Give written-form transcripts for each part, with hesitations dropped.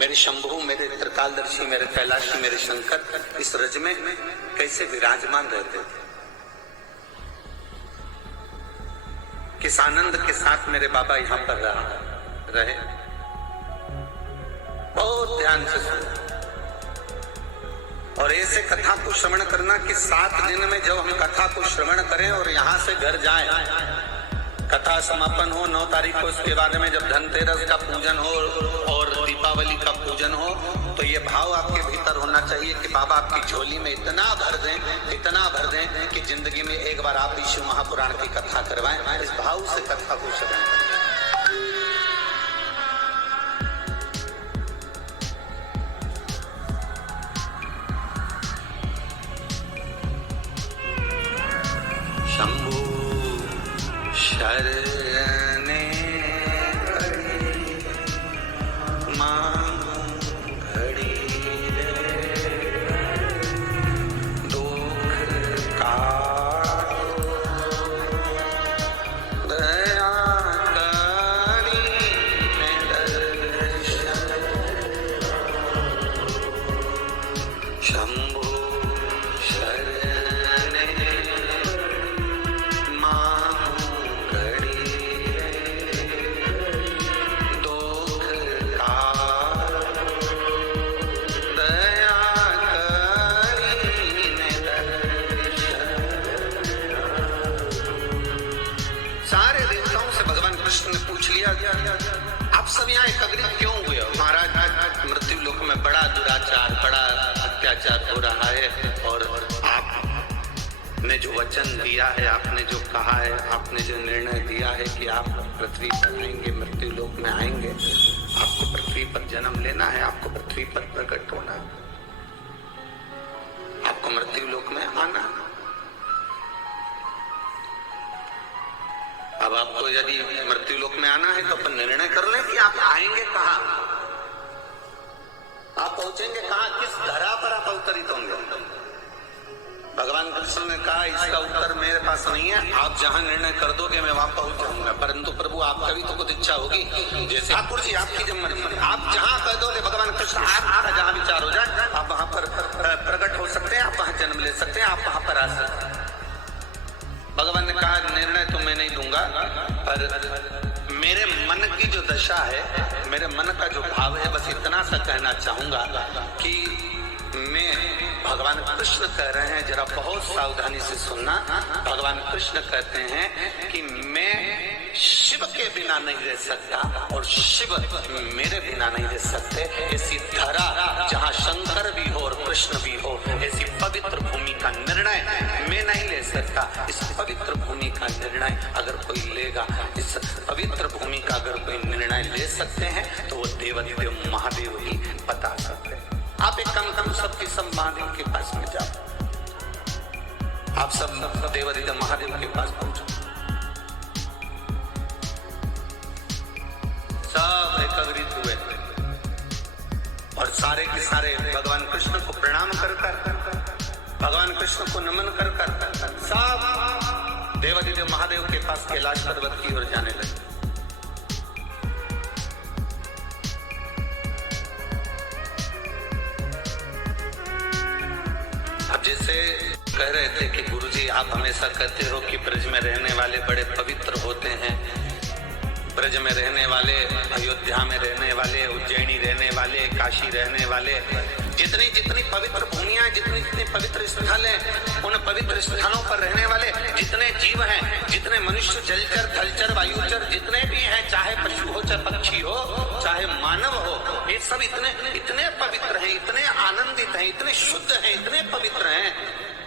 मेरे शंभु, मेरे त्रिकालदर्शी, मेरे कैलाशी, मेरे शंकर इस रज में कैसे विराजमान रहते थे, किस आनंद के साथ मेरे बाबा यहाँ पर रहे। बहुत ध्यान से सुनो और ऐसे कथा को श्रवण करना कि 7 दिन में जब हम कथा को श्रवण करें और यहाँ से घर जाएं, कथा समापन हो 9 तारीख को, इसके बाद में जब धनतेरस का पूजन हो और दीपावली का पूजन हो, तो ये भाव आपके भीतर होना चाहिए कि बाबा आपकी झोली में इतना भर दें कि जिंदगी में एक बार आप विष्णु महापुराण की कथा करवाएं। इस भाव से कथा को श्रवण करें। शंभु शरणे घड़ी मांगू घड़ी दुख काटो दया करी दर्शन। शंभु शरणे आप सब यहाँ एकत्रित क्यों हुए हो? महाराज, मृत्यु लोक में बड़ा दुराचार, बड़ा अत्याचार हो रहा है और आपने जो वचन दिया है, आपने जो कहा है, आपने जो निर्णय दिया है कि आप पृथ्वी पर आएंगे, मृत्यु लोक में आएंगे, आपको पृथ्वी पर जन्म लेना है, आपको पृथ्वी पर प्रकट होना है, आपको मृत्यु लोक में आना है। अब आपको यदि मृत्यु लोक में आना है तो अपन निर्णय कर लें कि आप आएंगे कहाँ, आप पहुंचेंगे कहाँ, किस धरा पर आप अवतरित होंगे। भगवान कृष्ण ने कहा इसका उत्तर मेरे पास नहीं है, आप जहां निर्णय कर दोगे मैं वहां पहुंच जाऊंगा, परंतु प्रभु आपका भी तो कुछ इच्छा होगी। जैसे ठाकुर जी आपकी जब मर्जी, आप जहां कह दोगे भगवान कृष्ण आपका जहां विचार हो जाए, आप वहां पर प्रकट हो सकते हैं, आप वहां जन्म ले सकते हैं, आप वहां पर आ सकते हैं। भगवान ने कहा निर्णय तो मैं नहीं दूंगा, पर मेरे मन की जो दशा है, मेरे मन का जो भाव है, बस इतना सा कहना चाहूंगा कि मैं, भगवान कृष्ण कह रहे हैं, जरा बहुत सावधानी से सुनना। भगवान कृष्ण कहते हैं कि मैं शिव के बिना नहीं रह सकता और शिव मेरे बिना नहीं रह सकते। ऐसी धरा जहाँ शंकर भी हो और कृष्ण भी हो, ऐसी पवित्र भूमि का निर्णय मैं नहीं ले सकता। इस पवित्र भूमि का निर्णय अगर कोई लेगा, इस पवित्र भूमि का अगर कोई निर्णय ले सकते हैं तो वो देवाधिदेव महादेव ही बता सकते हैं। आप एक काम करो, सबके सब महादेव के पास में जाओ, आप सब देवाधिदेव महादेव के पास पहुंचो, सब एकत्रित हुए और सारे के सारे भगवान कृष्ण को प्रणाम कर भगवान कृष्ण को नमन कर सब देवाधिदेव महादेव के पास कैलाश पर्वत की ओर जाने लगे। अब जैसे कह रहे थे कि गुरुजी आप हमेशा कहते हो कि ब्रज में रहने वाले बड़े पवित्र होते हैं, ब्रज में रहने वाले, अयोध्या में रहने वाले, उज्जैनी रहने वाले, काशी रहने वाले, जितनी जितनी पवित्र भूमियां, जितनी जितनी पवित्र स्थल हैं, उन पवित्र स्थानों पर रहने वाले जितने जीव हैं, जितने मनुष्य, जलचर, थलचर, वायुचर जितने भी हैं, चाहे पशु हो, चाहे पक्षी हो, चाहे मानव हो, ये सब इतने इतने पवित्र हैं, इतने आनंदित हैं, इतने शुद्ध हैं, इतने पवित्र हैं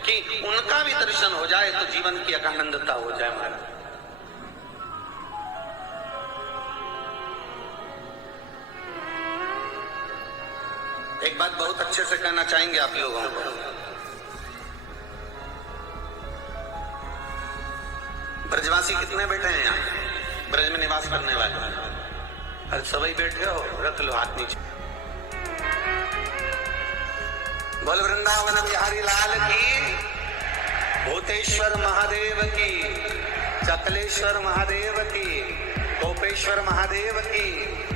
कि उनका भी दर्शन हो जाए तो जीवन की आनंदता हो जाए। महाराज एक बात बहुत अच्छे से कहना चाहेंगे आप लोगों को, ब्रजवासी कितने बैठे हैं यहाँ, ब्रज में निवास करने वाले? अरे सभी बैठे हो, रख लो हाथ नीचे। बोल वृंदावन बिहारी लाल की, भूतेश्वर महादेव की, चकलेश्वर महादेव की, गोपेश्वर महादेव की,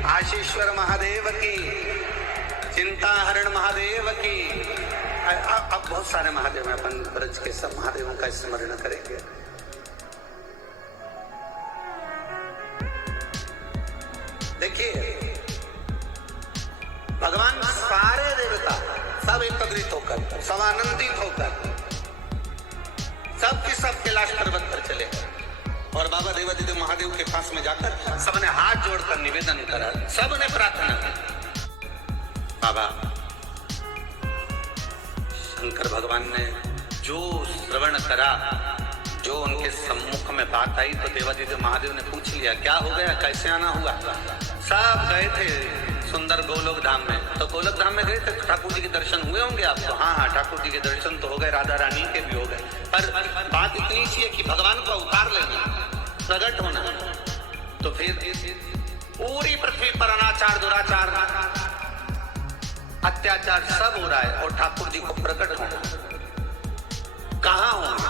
आशीश्वर महादेव की, चिंता हरण महादेव की। अब बहुत सारे महादेव हैं, अपन ब्रज के सब महादेवों का स्मरण करेंगे। देखिए भगवान सारे देवता सब एकत्रित होकर, सब आनंदित होकर, सबके सब कैलाश पर्वत पर चले और बाबा देवादिदेव महादेव के पास में जाकर सबने हाथ जोड़कर निवेदन करा, सबने प्रार्थना की। बाबा शंकर भगवान ने जो श्रवण करा, जो उनके सम्मुख में बात आई, तो देवादिदेव महादेव ने पूछ लिया क्या हो गया, कैसे आना हुआ। सब गए थे सुंदर गोलोक धाम में, तो गोलोक धाम में गए थे तो ठाकुर जी के दर्शन हुए होंगे आपको। हाँ हाँ, ठाकुर जी के दर्शन तो हो गए, राधा रानी के भी हो गए, पर बात इतनी सी है कि भगवान को अवतार लेना, प्रकट होना, तो फिर पूरी पृथ्वी पर अनाचार, दुराचार, अत्याचार सब हो रहा है और ठाकुर जी को प्रकट होना कहाँ होना।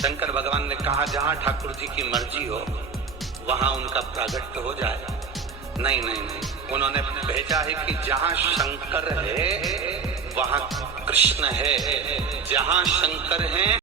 शंकर भगवान ने कहा जहां ठाकुर जी की मर्जी हो वहां उनका प्रागट्य हो जाए। नहीं नहीं नहीं, उन्होंने भेजा है कि जहां शंकर है वहां कृष्ण है, जहां शंकर है